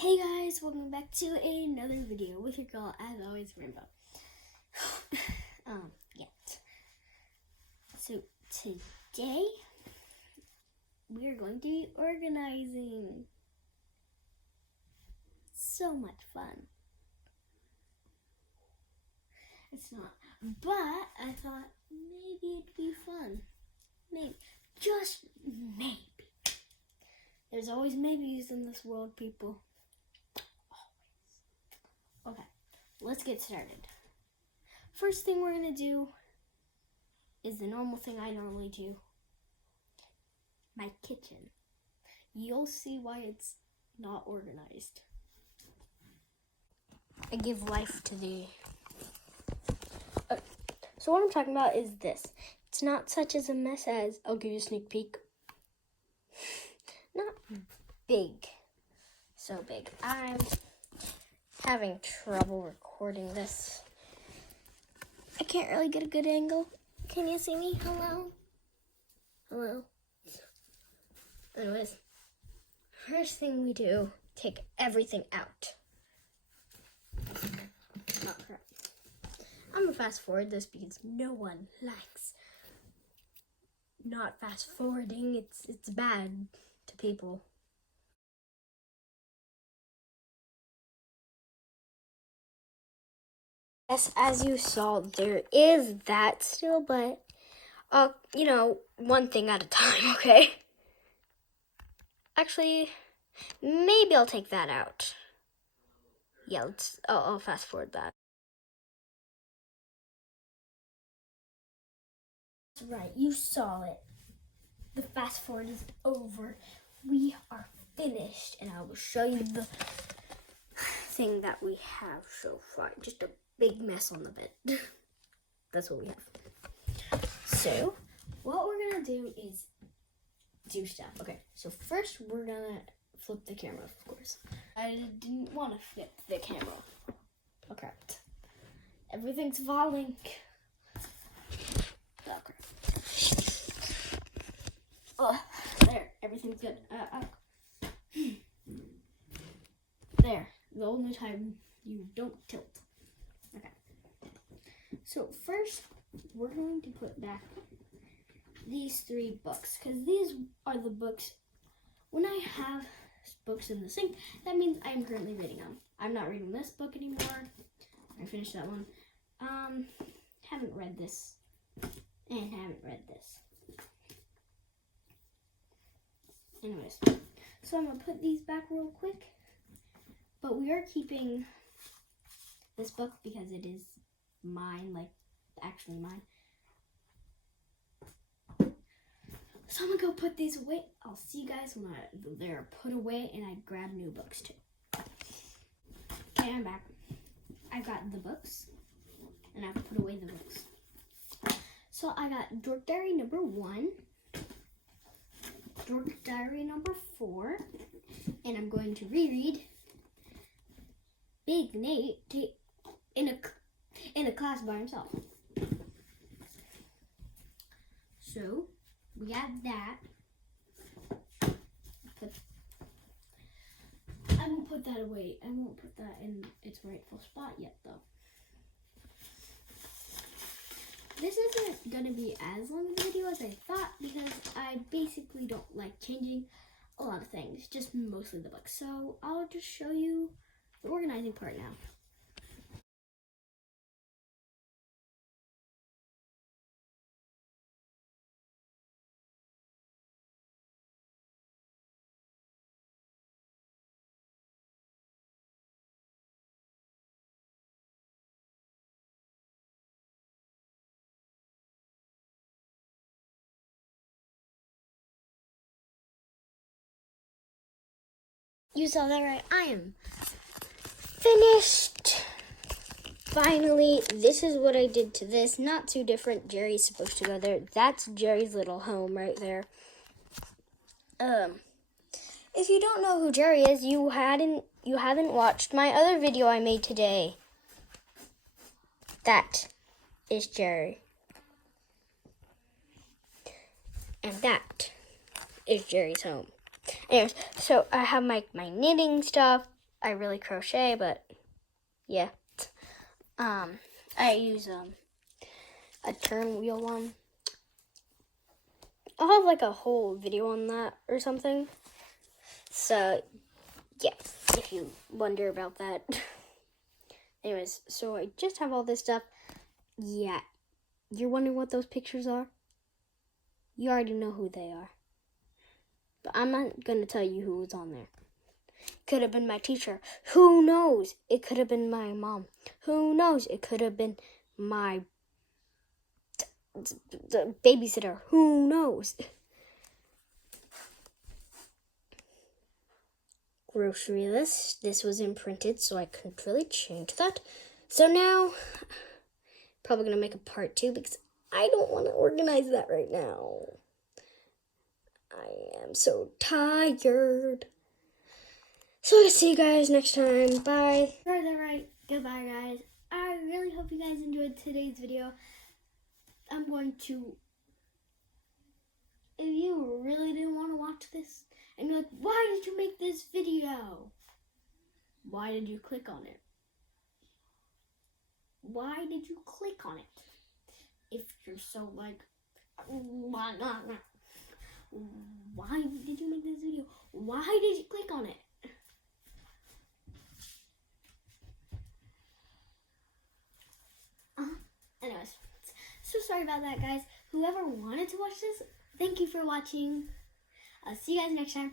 Hey guys, welcome back to another video with your girl, as always, Rainbow. Yeah. So today we are going to be organizing. So much fun. It's not, but I thought maybe it'd be fun. Maybe, just maybe. There's always maybes in this world, people. Okay, let's get started. First thing we're gonna do is the normal thing I normally do. My kitchen. You'll see why it's not organized. I give life to the... Okay, so what I'm talking about is this. It's not such as a mess as, I'll give you a sneak peek. Not big. So big. I'm having trouble recording this. I can't really get a good angle. Can you see me? Hello? Hello? Anyways, first thing we do, take everything out. Oh, crap. I'm gonna fast forward this because no one likes not fast forwarding. It's bad to people. Yes, as you saw, there is that still, but, one thing at a time, okay? Actually, maybe I'll take that out. Yeah, I'll fast forward that. That's right, you saw it. The fast forward is over. We are finished, and I will show you the thing that we have so far. Just a big mess on the bed. That's what we have. So, what we're gonna do is do stuff. Okay, so first we're gonna flip the camera, of course. I didn't want to flip the camera. Oh crap. Everything's falling. Oh crap. Oh, there. Everything's good. There. The only time you don't tilt. Okay. So first, we're going to put back these 3 books, because these are the books. When I have books in the sink, that means I'm currently reading them. I'm not reading this book anymore. I finished that one. Haven't read this, and haven't read this. Anyways, so I'm gonna put these back real quick, but we are keeping this book because it is mine, like actually mine. So I'm gonna go put these away. I'll see you guys when they're put away and I grab new books too. Okay, I'm back. I got the books and I put away the books. So I got Dork Diary number 1, Dork Diary number 4, and I'm going to reread Big Nate in a class by himself. So we have that. I won't put that away. I won't put that in its rightful spot yet, though. This isn't going to be as long of a video as I thought because I basically don't like changing a lot of things, just mostly the books. So I'll just show you the organizing part now. You saw that right. I am finished. Finally, this is what I did to this. Not too different. Jerry's supposed to go there. That's Jerry's little home right there. If you don't know who Jerry is, you haven't watched my other video I made today. That is Jerry. And that is Jerry's home. Anyways, so I have my knitting stuff. I really crochet, but yeah. I use a turn wheel one. I'll have like a whole video on that or something. So yeah, if you wonder about that. Anyways, so I just have all this stuff. Yeah, you're wondering what those pictures are? You already know who they are. But I'm not going to tell you who was on there. Could have been my teacher. Who knows? It could have been my mom. Who knows? It could have been my the babysitter. Who knows? Grocery list. This was imprinted, so I couldn't really change that. So now, probably going to make a part 2 because I don't want to organize that right now. I am so tired. So I'll see you guys next time. Bye. Right. Goodbye, guys. I really hope you guys enjoyed today's video. I'm going to, if you really didn't want to watch this, and you're like, why did you make this video? Why did you click on it? Why did you click on it? If you're so like, why did you make this video? Why did you click on it? Anyways, so sorry about that, guys. Whoever wanted to watch this, thank you for watching. I'll see you guys next time.